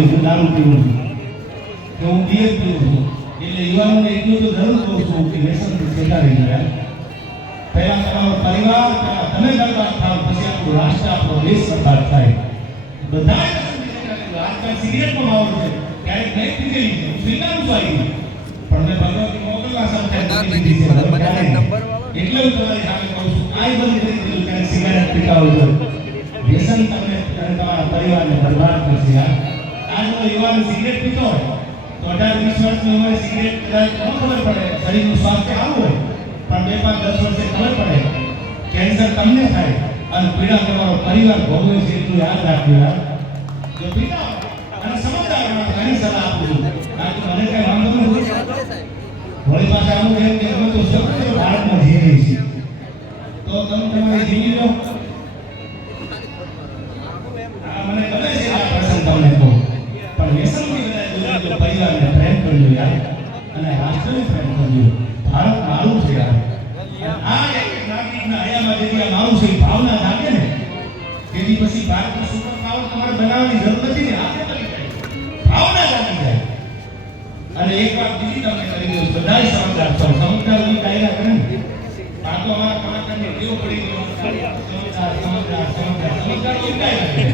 બંધ કરાવી દીધું હું દારૂ પીવું છું કે હું બિયર પીવું છું એટલે યુવાનોને એટલું તો જરૂર કહું છું કે વ્યસનથી ચેતાવી ગયા પહેલા તમારો પરિવાર પહેલા તમે બરબાદ થાવ પછી આપણું રાષ્ટ્ર આપણો દેશ બરબાદ થાય બધા આજકાલ સિગરેટનો માહોલ છે ક્યારેક નહીં પીધેલી છે હું સ્વીકારું છું આવી પણ મેં ભગવતી મોકલવા સમજાય દીધી છે એટલે હું તમારી સામે કહું છું આ બંધ કરી દીધું કે સિગારેટ પીતા હોય તો વ્યસન તમને અને તમારા પરિવારને બરબાદ કરશે યાર આજનો યુવાન સિગરેટ પીતો હોય, તો અઢાર વીસ વર્ષની ઉંમરે સિગરેટ કદાચ ન ખબર પડે, શરીરનું સ્વાસ્થ્ય આવું હોય, પણ બે પાંચ દસ વર્ષે ખબર પડે કેન્સર તમને થાય અને પીડા તમારો પરિવાર ભોગવે છે એટલું યાદ રાખજો જો પીતા અને સમજદાર ઘણી સલાહ આપું છું. કારણ કે મને કઈ વાંધો નથી. વળી પાસે આવું એમ કે તો સત્ય ભારતમાં જીવીએ છીએ તો તમે તમારી જીવી લો અને રાષ્ટ્રને પ્રેમ કરજો ભારત મારું છે આ ભાવના જાગે ને તેથી પછી ભારતનું સુપર બનાવવાની જરૂર તમને કરી દઉં, બધાય સમજદાર છો. સમજદારની કાયદા કરે ને, આ તો અમારા કલાકારને ટેવ પડી ગયો. સમજદાર સમજદાર સમજદાર સમજદાર કોઈ કાંઈ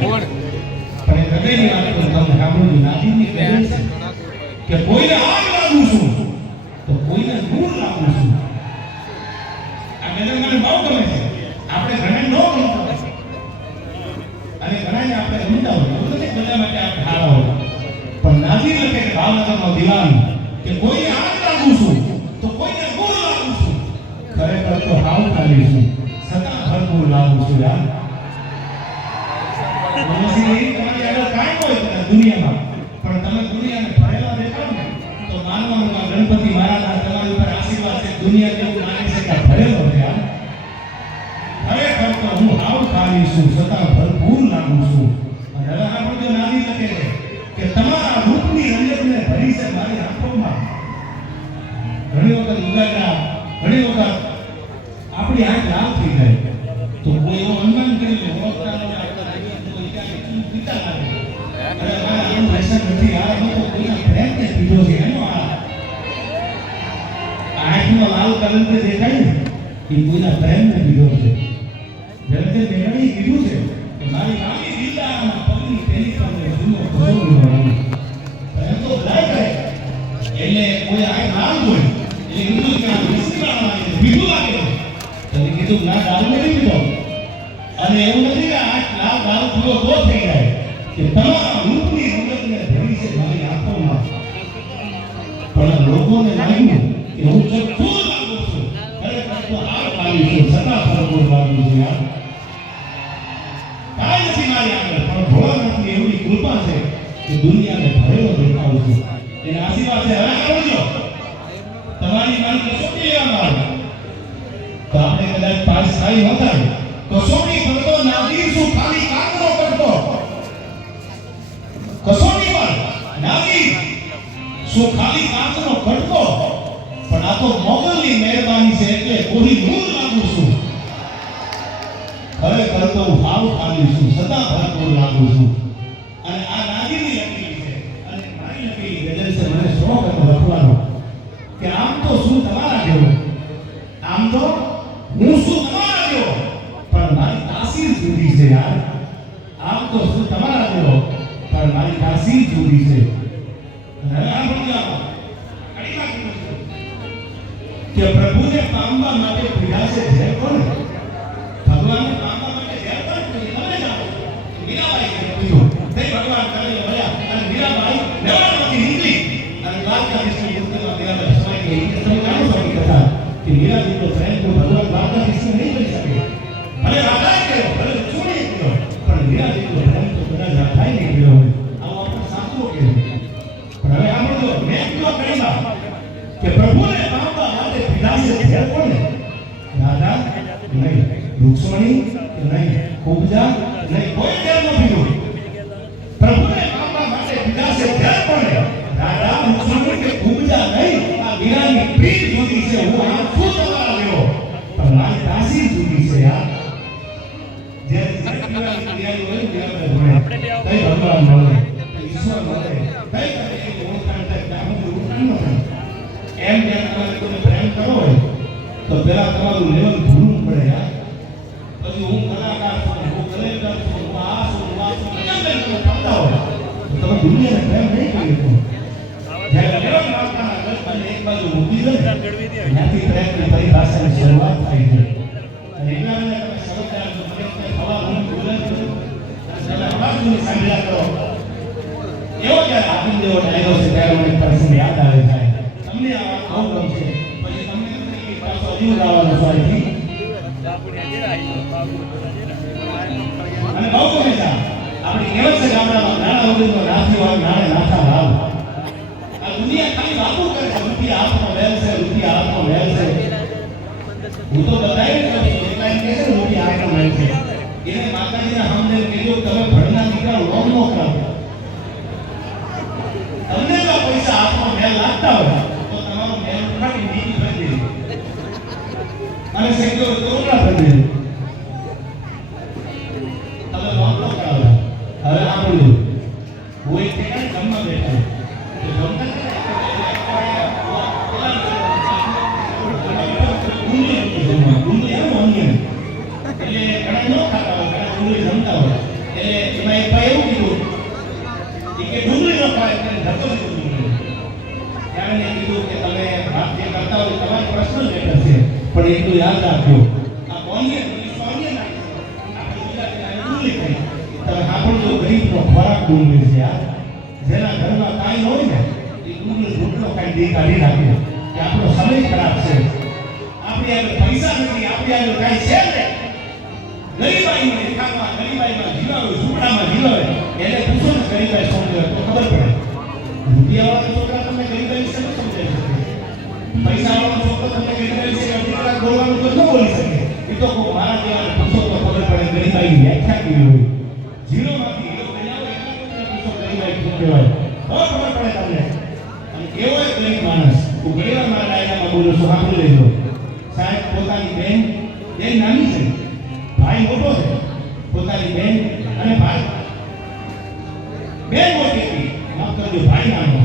પણ હૃદયની વાત કરું, તમને સાંભળજો નાજીની કહે છે. કે કોઈને આગ લાગુ છું, તો કોઈને નૂર લાગુ છું. આ ગઝલ મને બહુ ગમે છે. આપણે ઘણા ન ગમતા. અને ઘણાને આપણે ગમતા હોય એવું નથી બધા માટે આપણે હારા હોય. પણ નાઝીર લખે કે ભાવનગરનો દિવાન કે કોઈને આગ લાગુ છું, તો કોઈને નૂર લાગુ છું. ખરેખર તો હાવ ખાલી છું. છતાં ભરપૂર લાગુ છું યાર. નસીબ તમારી આગળ કાંઈ હોય દુનિયામાં. પણ તમે માનવાનું ગણપતિ મહારાજના તમારી ઉપર આશીર્વાદ છે. દુનિયા જેવું લાગે છે કે ભરેલો યાર ખરેખર તો હું હાવ ખાલી છું, છતાં આ લાગે છે, પીધું લાગે છે. તો મેં કીધું ના દારૂ નથી પીધો અને એવું નથી કે આ લાલ દારૂ કે છે મારી આંખોમાં. પણ લોકોને લાગ્યું કે હું હાર પાડી પણ ભોળાનાથની એવી કૃપા છે કે દુનિયાને ભરેલો દેખાડું આશીર્વાદ છે. હવે આવડજો તમારી મારી કસોટી લેવામાં આવે તો આપણે કદાચ પાસ થાય કસોટી કરતો નાગીર શું ખાલી કાકરો કરતો? કસોટી પર નાગીર શું ખાલી કાચનો કરતો? પણ આ તો મોગલની મહેરબાની છે એટલે કોઈ ભૂલ લાગુ છું. ખરેખર તો હું ભાવ ખાલી છું. છતાં ભરપૂર લાગુ છું. મીરા જેટલો પ્રેમ તો ભગવાન દ્વારકાધીશને નહીં કરી શકે? ભલે રાધાએ કર્યો ભલે તો પેલા તમારું લેવલ ભૂલવું પડે યાર. પછી હું કલાકાર છું, હું કલેક્ટર છું, હું આ છું, હું આ છું. તમે દુનિયાને પ્રેમ નહીં કરી શકો. થાય છે. એટલા માટે આપી દેવો યાદ આવે છે. રૂપિયા હાથમાં વેલ છે રૂપિયા વેલ વેલ તમને પૈસા આપવા મેલ લાગતા હોય. અને એટલું યાદ રાખજો. આ છે. આપણે ડુંગળી કહીએ. તમે સાંભળજો ગરીબનો ખોરાક ડુંગળી છે યાર જેના ઘરમાં કાંઈ ન હોય ને, એ ડુંગળી રોટલો કાંઈ દી કાઢી નાખે. કે આપણો સમય ખરાબ છે. આપણી આગળ પૈસા નથી, આપણી આગળ કાંઈ છે નહીં. ગરીબાઈમાં રેખામાં ગરીબાઈમાં જીવાવે, ઝૂંપડામાં જીવાવે. એને પૂછો ને ગરીબાઈ સમજે તો ખબર પડે. રૂપિયાવાળા છોકરા તમને ગરીબાઈ ન સમજાઈ શકે પૈસાવાળો છોકરો તો ન બોલી શકે એ તો મારા જેવા પૂછો તો ખબર પડે કહેવાય તો ખબર પડે માણસ હું ઘણી મારા ડાયરામાં બોલું છું સાંભળી લેજો સાહેબ પોતાની બેન બેન નાની છે ભાઈ મોટો છે પોતાની બેન અને ભાઈ બેન મોટી હતી માફ કરજો ભાઈ નાનો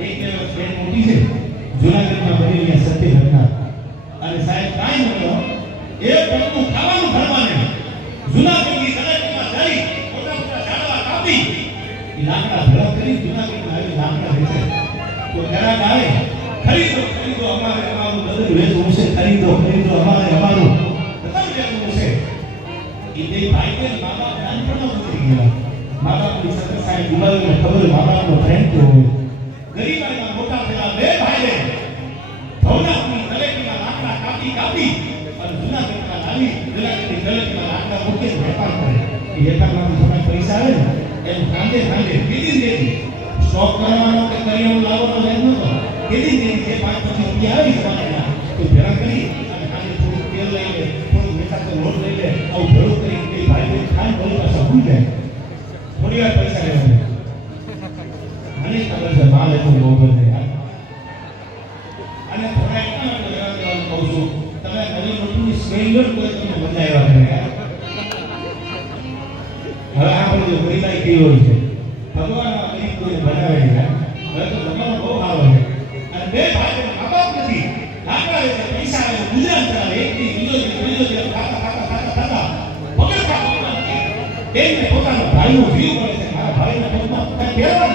એક બેન મોટી છે. જુનાગઢમાં બનેલી આ સત્ય ઘટના. અને સાહેબ, કાંઈ નહોતો એ ટંકનું ખાવાનું ભરવાને. જુનાગઢની કલેક્ટરમાં જઈ મોટા મોટા કાપી. એ લાકડા ભેળા કરી જુનાગઢમાં આવી લાકડા વેચે તો ઘરાક આવે, ખરીદો ખરીદો, અમારે અમારું બધું વેચવું છે. ખરીદો ખરીદો, અમારે અમારું. બધું વેચવું છે. એ બે ભાઈ બેન મા બાપ નાનપણમાં ગુજરી ગયા. મા બાપની સાથે સાહેબ ગુમાવીને ખબર મા બાપનો પ્રેમ કેવો હોય ગરીબાઈમાં મોટા થયેલા બે ભાઈ બેન ભવનાથની તલેટીના લાકડા કાપી કાપી અને જુનાગઢમાં લાવી જુનાગઢની થોડા પૈસા આવે ને એમ કાંદે કાંદે કીધી દેતી સ્ટોક કરવાનો કે કરિયાણું લાવવાનો એમ નતો કીધી દેતી આવી જવાના તો અને કાંદે થોડું તેલ લઈ લે આવું ભેળું કરી એ ભાઈ બેન ખાય ભલે વાર પૈસા લેવા કેવી હોય છે. ભગવાન આ કોઈ બનાવે છે. યાર. હવે તો બહુ સારો છે. અને બે ભાઈ મા બાપ નથી. લાકડા વેચે પૈસા આવે ગુજરાન ચલાવે એક થી બીજો દી ત્રીજો દી ખાતા ખાતા. ખાતા ખાતા ખાવા બેનને પોતાનો ભાઈનો જીવ મળે છે. મારા ભાઈના પગમાં કાંઈ પહેરવા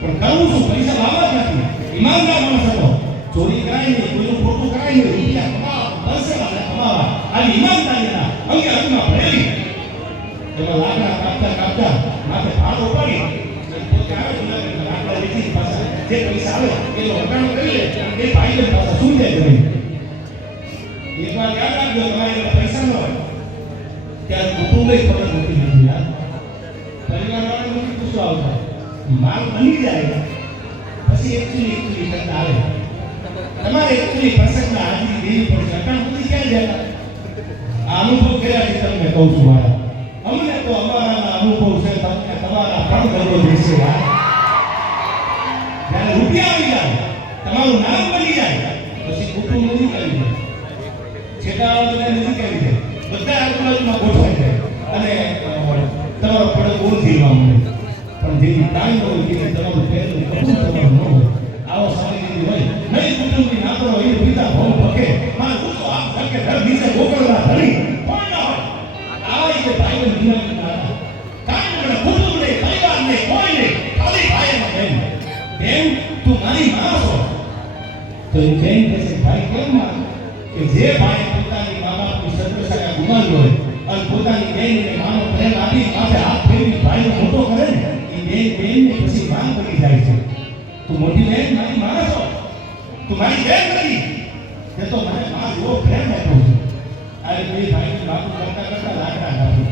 પણ કરવું શું? પૈસા લાવવા જ નથી. ઈમાનદાર માણસ હતો ચોરી કરાય નહીં, કોઈનું ખોટું કરાય નહીં. રૂપિયા કમાવા પરસેવા કમાવા. આવી ઈમાનદારીના અંગે અંગમાં ભરેલી. એમાં લાકડા કાપતા કાપતા માથે ભાર ઉપાડી જાય ગમે એક વાર તમારી પૈસા ન હોય ત્યારે કુટુંબે જાય પછી એકચુઅલી એકચુઅલી કરતા આવે કહું છું મારા. અનુભવ છે તમને તમારા પણ ગર્વ દેશે યાર જ્યારે રૂપિયા આવી જાય. તમારું નામ બની જાય. પછી કુટુંબ નથી કરી જાય છેટાવાળા નથી કરી જાય. બધા આજુબાજુમાં ગોઠવાઈ જાય અને તમારો પડો ઓળખી જવા મળે. પણ જેની ટાઈમ હોય કે તમારું પહેલું કુટુંબ તમારું ન હોય, આવો સમય હોય. નહીં કુટુંબની નાતો હોય પિતા ભાવ પકે મારું આ ભકે ધર નીચે ગોકળના ધરી પણ ન હોય? આવા રીતે ભાઈ તો એ બેન કહેશે ભાઈ કેમ માં કે જે ભાઈ પોતાની મા બાપની સદસ્યતા ગુમાવી હોય અને પોતાની બહેનને માનો પ્રેમ આપી પાસે હાથ ફેરવી ભાઈનો મોટો કરે ને, એ બેન બેનને પછી માં બની જાય છે. તું મોટી બેન મારી માં છો તું મારી બેન. નથી તે તો મને માં જેવો પ્રેમ આપ્યો છે. આ બે ભાઈને બાપુ કરતા કરતા લાકડા કાપ્યું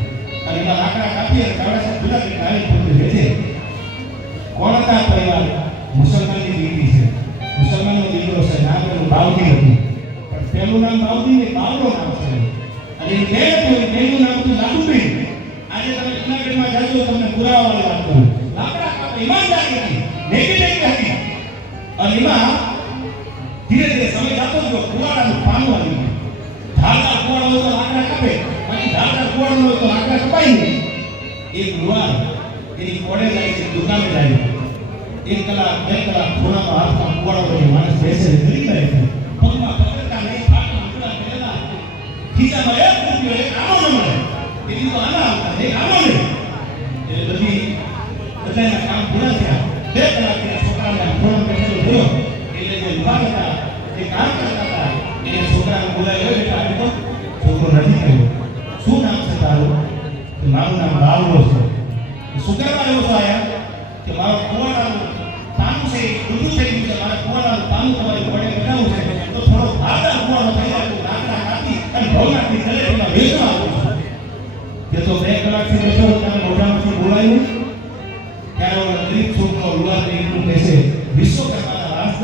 અને એમાં લાકડા કાપી અને કાળા જુદા કરી ડાળી પોતે વેચે કોણ હતા પરિવાર? મુસલમાનની એનું હતું. પહેલું નામ બાવદી ને બાવડો નામ છે. અને બે હતું બેનું નામ તો લાડુબેન આજે તમે જૂનાગઢમાં જાજો તમને પુરાવાની વાત કરું લાકડા કાપે ઈમાનદારી હતી. નેકી હતી. અને એમાં ધીરે ધીરે સમય જતો ગયો. કુવાડાનું પાનું આવી ધારદાર કુવાડો હોય તો લાકડા કાપે, બાકી ધારદાર કુવાડો હોય તો લાકડા કપાય નહીં. એક લુહાર એની કોડે જાય છે, દુકાને જાય એક કલાક, બે કલાક, ખૂણામાં હાથમાં લઈને માણસ બેસે છે ગરીબ રહે છે. પગમાં પકડતા નહીં, હાથમાં મુઠ્ઠા પહેરેલા ખીચામાં એક રૂપિયો એક આનો ન મળે. બીજું તો આના આવતા, એક આનો નહીં એટલે બધી બધાના કામ પૂરા થયા. બે કલાક એ છોકરાને આ ખૂણામાં બેઠેલો જોયો એટલે જે લુહાર હતા એ કામ કરતા હતા, એ છોકરાને બોલાવ્યો બેટા આવી તો છોકરો નથી આવ્યો શું નામ છે તારું? મારું નામ રાવલો છે. શું કરવા આવ્યો છો આયા કે મારો કુવાડાનું પાનું છે ઊંધું થઈ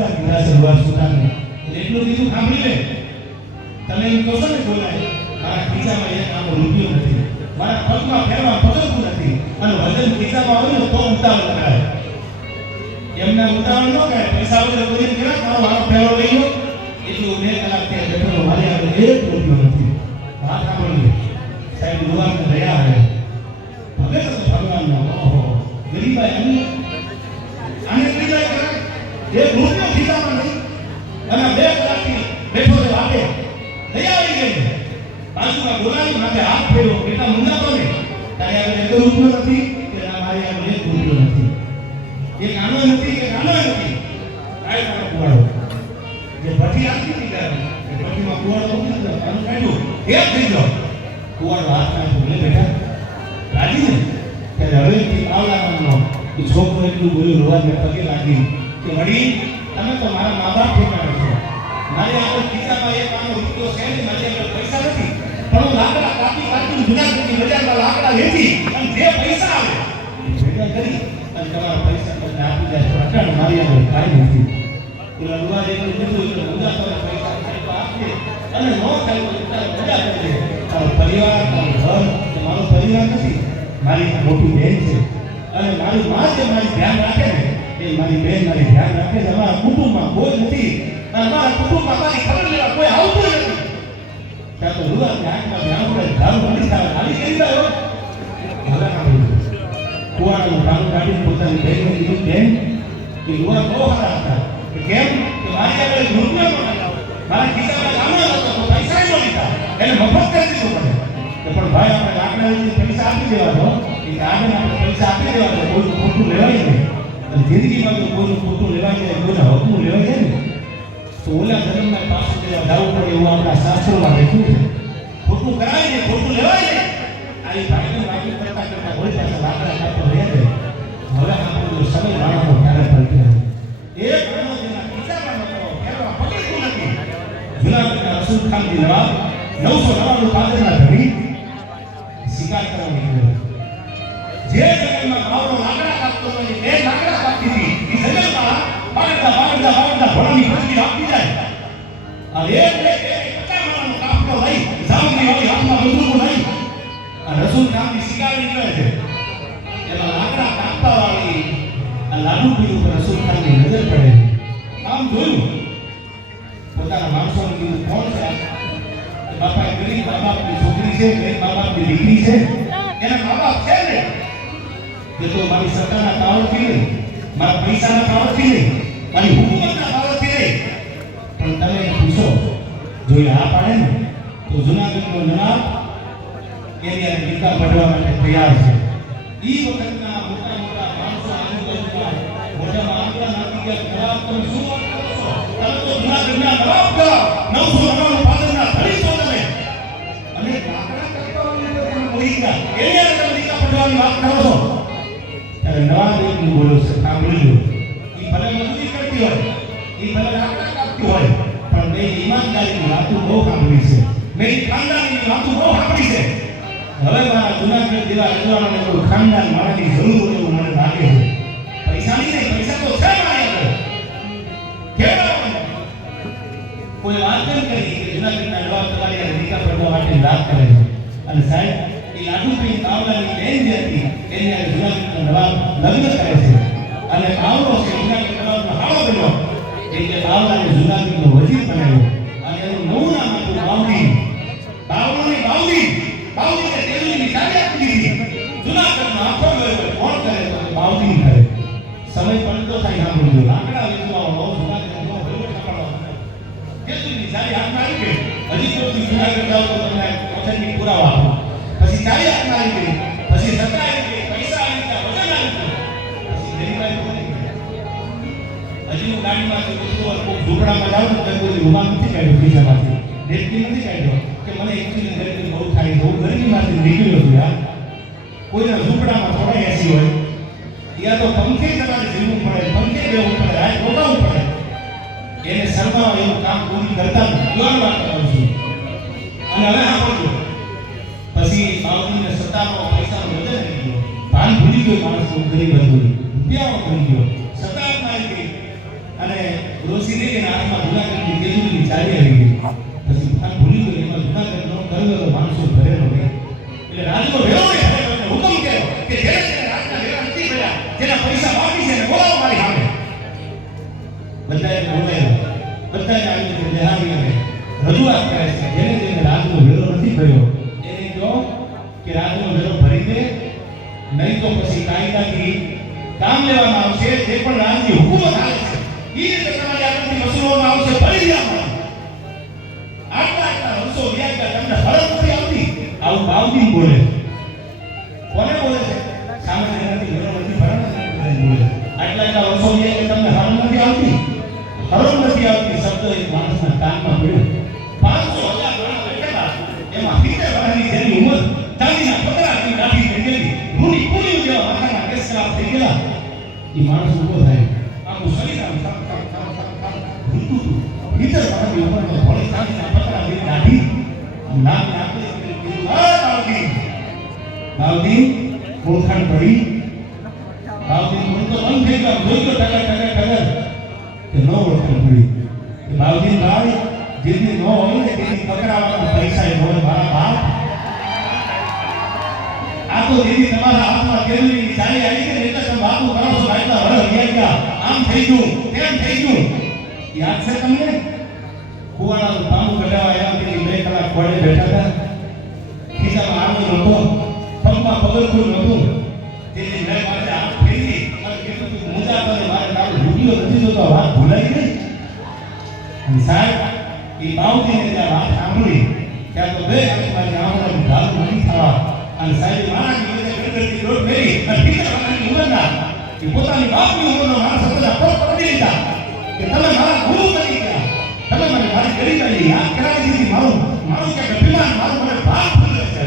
કે કીધા છે લુહાર સુધારને એટલે એટલું કીધું સાંભળી તમે કહો ને બોલાય મારા ખીચામાં એક આનો રૂપિયો નથી મારા પગમાં ફેરવા પગરખું નથી અને વજન ખીચામાં હોય ને તો ઉતાવળ કરાય એમને ઉતાવળ ન કરાય પૈસા વગર કોઈ કેવા લઈ લો એટલું બે કલાક ત્યાં બેઠો મારી આગળ એક રૂપિયો નથી વાત સાંભળજો સાહેબ એક રૂપિયો નહીં ગઈ બાજુમાં બોલાવી, માથે હાથ ફેરવો. એટલા મુંજાતો ને તારે આગળ એક રૂપિયો નથી કે મારી આગળ એક રૂપિયો નથી. એક આનો નથી કે આનો નથી. ભઠ્ઠી આપી કાઢ્યું એક થઈ ગયો કુવાડો હાથમાં આપ્યો લે બેટા રાજી ને ત્યારે હવેથી આવલાનો એ છોકરો એટલું બોલ્યું રોવાને પગે લાગી કે વડીલ તમે તો મારા મા બાપ ઠેકાણે છો મારી છે ને પૈસા નથી પણ હું લાકડા કાપી કાપી લાકડા વેચી અને જે પૈસા કરી અને તમારા પૈસા તમને આપી જાય મારી આગળ કાંઈ નથી પેલા લુવા અને ન તારો પરિવાર તારું ઘર, એ મારો પરિવાર નથી. મારી મોટી બહેન છે. અને મારી માં જે મારી ધ્યાન રાખે ને એ મારી બહેન મારી ધ્યાન રાખે છે. અમારા કુટુંબમાં બોજ નથી. અમારા કુટુંબમાં મારી ખબર લેવા કોઈ આવતું નથી. ત્યાં તો લુવા ધ્યાનમાં ધ્યાન પડે ધારું મળી થાય આવી કરી બોલજો કુવાડાનું કામ કાઢીને પોતાની બહેનને કીધું, બેન કે લુવા બહુ સારા હતા. કેમ કે મારી આગળ. મારા ખિસ્સામાં ગામડો પૈસા ન મફત કરી પણ ભાઈ, આપણે પૈસા આપી દેવા એ આગળ આપણે પૈસા આપી દેવા કોઈનું ખોટું લેવાય નહીં. જિંદગીમાં તો કોઈનું ખોટું લેવાય જાય કોઈના હકનું લેવાય જાય ને, તો ઓલા ધર્મમાં પાછું દેવા જવું પડે એવું આપણા શાસ્ત્રોમાં લખ્યું છે. ખોટું કરાય ને, ખોટું લેવાય ને. આ એ ભાઈને વાક્ય કરતા કરતા કોઈ પાસે હવે સમય માણસનો ક્યારે પલટે એક માણસ એના ખિસ્સામાં નહોતો, પહેરવા રસૂલ ખાન દી નવાબ નવસો નવાણું પાદરના ધણી શિકાર કરવા નીકળ્યો જે. જંગલમાં કાવડો લાકડા કાપતો હોય બે લાકડા કાપતી હતી એ જંગલમાં બાગડતા બાગડતા બાગડતા ઘોડાની ફરતી આપી જાય અને એક પચાસ માળાનો કાપડો લઈ જામની વાળી હાથમાં બંદૂકો લઈ અને રસૂલ ખાનની શિકાર નીકળે છે એમાં લાકડા કાપતા વાળી લાડુ પીર પર રસૂલ ખાનની નજર પડે આમ જોયું પોતાના માણસોનું કીધું કોણ છે. આ? બાપા એ ગરીબ મા બાપની છોકરી છે ગરીબ મા બાપની દીકરી છે. એના મા બાપ છે ને. કે તો મારી સત્તાના પાવરથી નહીં, મારા પૈસાના પાવરથી નહીં, મારી હુકુમતના પાવરથી નહીં. પણ તમે પૂછો, જો એ હા પાડે ને, તો જુનાગઢનો નવાબ એની હારે ગીતા પડવા માટે તૈયાર છે. ઈ વખતના મોટા મોટા માણસો આગળ મોટા આંગળા નાખી ગયા ખરાબ તમે શું વાત કરો છો તમે તો જુનાગઢના નવાબ છો નવસો નવાણું પાદરના ધણી અને લાકડા પડવાની વાત કરો ત્યારે નવાબ એકનું બોલ્યો છે સાંભળી લો એ ભલે મજૂરી કરતી હોય એ ભલે લાકડા કાપતી હોય પણ મેં ઈમાનદારીની વાતો બહુ સાંભળી છે મેં ખાનદાનની વાતો બહુ સાંભળી છે હવે મારા જુનાગઢ જેવા રજવાડાને કોઈ ખાનદાન મારાની જરૂર હોય એવું મને લાગે છે. પૈસાની નહીં કોઈ વાત કરી કે જુનાગઢના નવાબ તમારી નિકાહ કરવા માટે વાત કરે છે. અને સાહેબ, એ લાડુભાઈ કાવલાની બેન જે હતી, એની જુનાગઢના નવાબ લગ્ન કરે છે. અને કાવલો છે જુનાગઢ નવાબનો હાળો બન્યો. એટલે કાવલાને જુનાગઢનો વજીર બનાવ્યો. અને એનું નવું નામ હતું બાવડી. બાવળોની બાવડી. બાવડીને તેલની ચાવી આપી દીધી. જુનાગઢનો આખો ગયો કોણ કરે તો બાવડી કરે. સમય પડતો થાય સાંભળજો લાકડા વેચવા ચાવી હાથમાં આવી ગઈ હજી કોઈ સુધી કરતા જાઓ તો તમને ઓથેન્ટિક પુરાવા આપો. પછી ચાવી હાથમાં આવી ગઈ પછી સત્તા આવી ગઈ પૈસા આવી ગયા વજન આવી ગયું પછી ગરીબાઈ બોલી હજી હું ગાડીમાંથી ઉતરું કોઈક ઝૂંપડામાં જાઉં તો કોઈ રૂમાલ નથી કાઢ્યો ખીચામાંથી ડેટકી નથી કાઢ્યો, કે મને એકચ્યુઅલી ગરીબી બહુ થાય છે. હું ગરીબીમાંથી નીકળ્યો છું યાર. કોઈના ઝૂંપડામાં થોડા એસી હોય. યા તો પંખે તમારે જીવવું પડે, પંખે બેવું પડે, રાત રોકાવું પડે. એને શરમાવા એવું કામ પૂરી કરતા યોન વાત કરું છું. અને હવે સાંભળજો પછી બાવજીને સત્તાનો પૈસાનો વજન નહીં ભાન ભૂલી ગયો માણસ, ગરીબ હતો રૂપિયામાં ભૂલી ગયો. પછી કામ લેવામાં આવશે જે પણ રાજની હુકુમત આવે છે. એ એ માણસ ઊભો થાય આખું શરીર આમ થમ થમ થમ થમ થમ ધૂળતું હતું. સિત્તેર વર્ષની ઉંમરનો ભોળી ચાંદીના પતરા જેવી દાઢી નામ નાખી કીધું "અરે બાવજી બાવજી ઓળખાણ પડી બાવજી બોલ તો બંધ થઈ ગયો જોઈ ગયો ટગર ટગર ટગર કે ન ઓળખાણ પડી કે બાવજી ભાઈ જેથી ન હોય ને તેથી પકડાવવાના પૈસા એ હોય મારા બાપ આ તો જેથી તમારા હાથમાં કેળવીની ચાલી આવી ગઈ ગયા આમ થઈ ગયું, તેમ થઈ ગયું. યાદ છે તમને? કુવાડાનું તાંબુ કઢાવા આવ્યા તેથી બે કલાક ખોડે બેઠા હતા. ખિસ્સામાં આવો નહોતો. પગમાં પગરખું નહોતું. તેથી મેં મારે હાથ ફેરી મોજા કરે મારે તારું વીડિયો નથી જોતો. વાત ભૂલાઈ ગઈ. અને સાહેબ, એ બાવજીને ત્યાં વાત સાંભળી. ત્યાં તો બે હાથ મારી ઢાલ નથી થવા. અને સાહેબ મારા જીવને ગણગણતી રોડ ફેરી અને માતાની ઉંમરના. કે પોતાની બાપની ઉંમરનો માણસ હતા પર પકડી લીધા કે તમે મારા ગુરુ બની ગયા તમે મને મારી કરી યાદ કરાવી દીધી મારું મારું કે અભિમાન મારું મને પાપ ભૂલે છે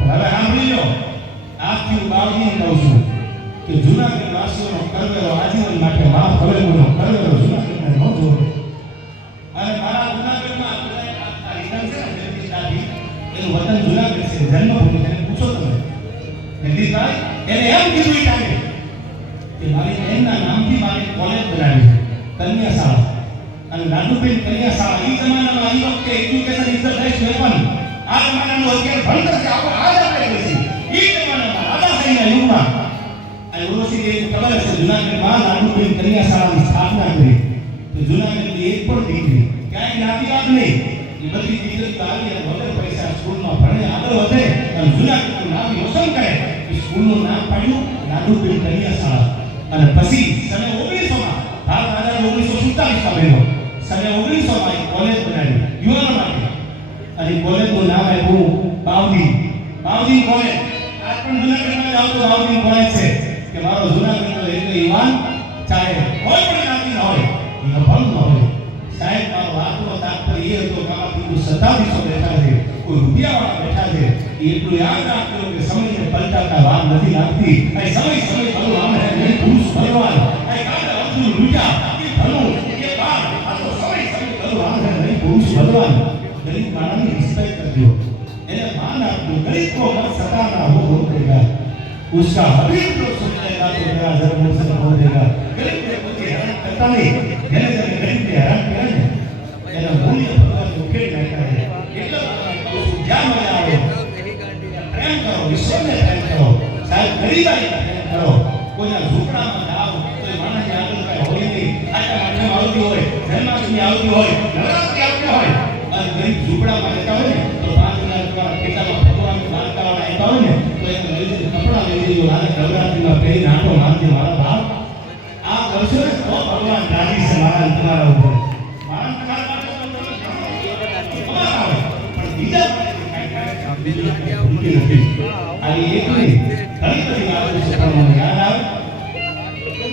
હવે સાંભળી લો આપની બાપની કહું છું કે જૂનાગઢ વાસીઓનો કરવેરો આજીવન માટે માફ કરેલો કરવેરો જૂનાગઢને મારા જૂનાગઢમાં આ રીતન છે વતન જૂનાગઢ છે જન્મભૂમિ તેને પૂછો તમે નીતિશભાઈ એને એમ કીધું એ કે મારી બહેનના નામથી મારી કોલેજ બનાવી છે કન્યા શાળા અને નાનુબેન કન્યા શાળા એ જમાનામાં ઈ વખતે education is the best weapon આ જમાનાનું અત્યારે ભણતર છે આપણે આજ આપણે કહીએ ઈ જમાનામાં દાદાભાઈના યુગમાં. અને ઉર્વશી દેવી ખબર હશે, જુનાગઢમાં નાનુબેન કન્યા શાળાની સ્થાપના કરી. તો જુનાગઢની એક પણ દીકરી ક્યાંય જ્ઞાતિવાદ નહીં. એ બધી દીકરીઓ આવી અને સ્કૂલમાં ભણે આગળ વધે. અને જુનાગઢનું નામ રોશન કરે. સ્કૂલનું નામ પાડ્યું નાનુબેન કન્યા શાળા અને પછી સને ઓગણીસોમાં ભારત આઝાદ ઓગણીસો સુડતાલીસમાં બન્યો. સને ઓગણીસોમાં એક કોલેજ બનાવી યુવાનો માટે. અને કોલેજનું નામ આપ્યું બાવદી બાવદી કોલેજ. આજ પણ જુનાગઢમાં જાઓ તો બાવદી કોલેજ છે. કે મારો જુનાગઢનો એક યુવાન ચાહે કોઈ પણ જ્ઞાતિનો હોય અભણ ન હોય. સાહેબ, મારો વાતનો તાત્પર્ય એ હતો કે આમાં બીજું સત્તાવીસો બેઠા છે, કોઈ રૂપિયાવાળા બેઠા છે. એટલું યાદ રાખજો કે સમયને પલટાતા વાર નથી લાગતી. અહીં સમય સમય ભગવાન પુરુષ ભગવાન અહીં કાંડા અર્જુન લૂંટા એ ધનુ એ બાણ આ તો સમય સમય ભગવાન હે નહીં પુરુષ ભગવાન ગરીબ માણસની રિસ્પેક્ટ કરજો એને માન આપજો ગરીબ को मत सताना वो रो देगा उसका हबीब जो सुनेगा तो तेरा धर्म से हो देगा गरीब ने कोई हैरान करता नहीं જેને તમે ગરીબ ને હેરાન કરે ને એના મૂલ્ય ભગવાન ઉકેલ નાખ્યા છે એટલે કહું છું, જ્યાં મજા આવે પ્રેમ કરો ઈશ્વરને પ્રેમ કરો સાહેબ ગરીબાઈને પ્રેમ કરો કોઈના ઝૂંપડામાં જાઓ કોઈ માણસની આગળ કઈ હોય નહીં. આટલા માટે આવતી હોય, જન્માષ્ટમી આવતી હોય, નવરાત્રી આવતી હોય. અને ગરીબ ઝૂંપડામાં રહેતા હોય ને, તો પાંચ હજાર રૂપિયા ખિસ્સામાં ભગવાન કરવાના આપ્યા હોય ને, તો એને લઈ કપડાં લઈ દેજો આને નવરાત્રિમાં પહેરી આંટો મારજે મારા બાપ. આ કરશો ને, તો ભગવાન રાજી છે મારા તમારા ઉપર. અને તો આવે.